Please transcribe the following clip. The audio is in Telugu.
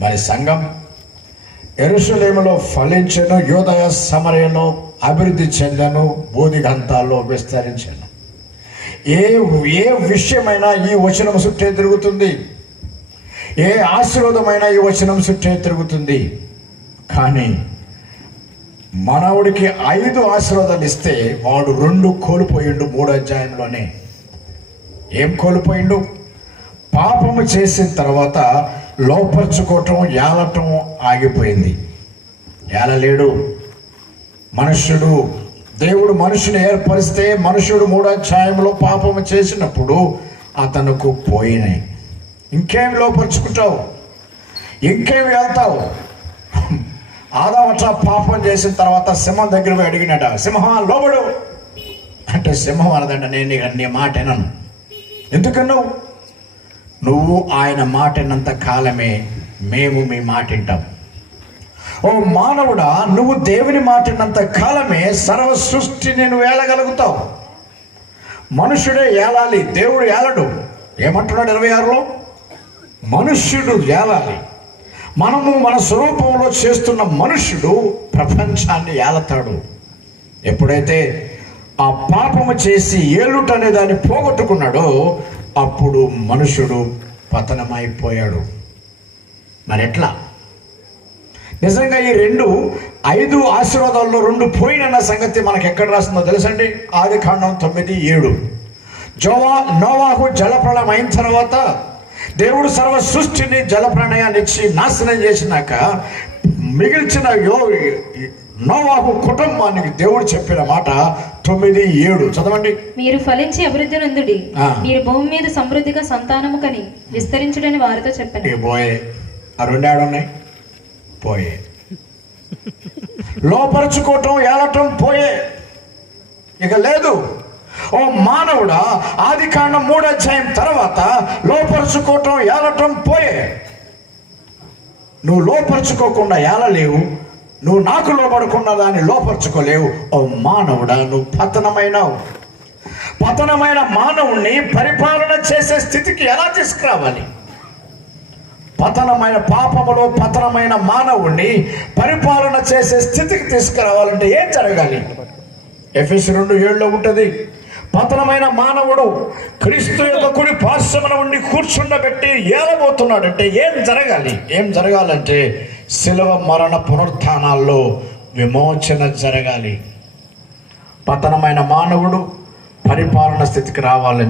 మరి సంఘం యెరూషలేములో ఫలించెను, యూదయ సమరయలో అభివృద్ధి చెందను, బోధిగంతాల్లో విస్తరించెను. ఏ విషయమైనా ఈ వచనం చుట్టే తిరుగుతుంది. ఏ ఆశీర్వాదమైనా ఈ వచనం చుట్టే తిరుగుతుంది. కానీ మనవుడికి 5 ఆశీర్వాదాలు ఇస్తే వాడు 2 కోల్పోయిండు. 3వ అధ్యాయంలోనే ఏం కోల్పోయిండు? పాపము చేసిన తర్వాత లోపరుచుకోవటం, ఏలటం ఆగిపోయింది. ఏలలేడు మనుష్యుడు. దేవుడు మనుషుని ఏర్పరిస్తే మనుషుడు 3వ అధ్యాయంలో పాపము చేసినప్పుడు అతనుకు పోయినాయి. ఇంకేం లోపరుచుకుంటావు? ఇంకేం వెళ్తావు? ఆదామట్లా పాపం చేసిన తర్వాత సింహం దగ్గర పోయి అడిగినట, సింహం లోబడు అంటే సింహం అనదంట, నేను నీ మాట వినను. ఎందుకన్నావు? నువ్వు ఆయన మాట విన్నంత కాలమే మేము మీ మాట వింటాం. ఓ మానవుడా, నువ్వు దేవుని మాట విన్నంత కాలమే సర్వ సృష్టిని నువ్వు ఏలగలుగుతావు. మనుషుడే ఏలాలి, దేవుడు ఏలడు. ఏమంటున్నాడు 26లో? మనుష్యుడు ఏలాలి. మనము మన స్వరూపంలో చేస్తున్న మనుష్యుడు ప్రపంచాన్ని ఏలతాడు. ఎప్పుడైతే ఆ పాపము చేసి ఏలుట అనే దాన్ని పోగొట్టుకున్నాడో అప్పుడు మనుషుడు పతనమైపోయాడు. మరి ఎట్లా? నిజంగా ఈ 5 ఆశీర్వాదాల్లో 2 పోయినన్న సంగతి మనకు ఎక్కడ రాస్తుందో తెలుసండి? ఆదికాండం 9:7. నోవాహు జలప్రళయం అయిన తర్వాత దేవుడు సర్వ సృష్టిని జలప్రళయాన్ని ఇచ్చి నాశనం చేసినాక మిగిల్చిన నోవాహు కుటుంబానికి దేవుడు చెప్పిన మాట 9:7 చదవండి. మీరు ఫలించి అభివృద్ధి నందుడి, మీరు భూమి మీద సమృద్ధిగా సంతానము కని విస్తరించుడని వారితో చెప్పాను. పోయే ఆ 2 ఏడున్నాయి పోయే. లోపరుచుకోవటం, ఏలటం పోయే, ఇక లేదు. ఓ మానవుడా, ఆదికాండం 3వ అధ్యాయం తర్వాత లోపరుచుకోవటం, ఏలటం పోయే. నువ్వు లోపరుచుకోకుండా ఏలలేవు. నువ్వు నాకు లోపడకుండా దాన్ని లోపరుచుకోలేవు. ఓ మానవుడా, నువ్వు పతనమైనావు. పతనమైన మానవుణ్ణి పరిపాలన చేసే స్థితికి ఎలా తీసుకురావాలి? పతనమైన పాపములో పతనమైన మానవుణ్ణి పరిపాలన చేసే స్థితికి తీసుకురావాలంటే ఏం జరగాలి? ఎఫెసీ 2:7లో ఉంటుంది. పతనమైన మానవుడు క్రీస్తు యొక్క కుడి పార్శ్వమున ఉండి కూర్చుండబెట్టి ఏలబోతున్నాడంటే ఏం జరగాలి? ఏం జరగాలంటే శిలువ మరణ పునరుత్థానాల్లో విమోచన జరగాలి. పతనమైన మానవుడు పరిపాలన స్థితికి రావాలంటే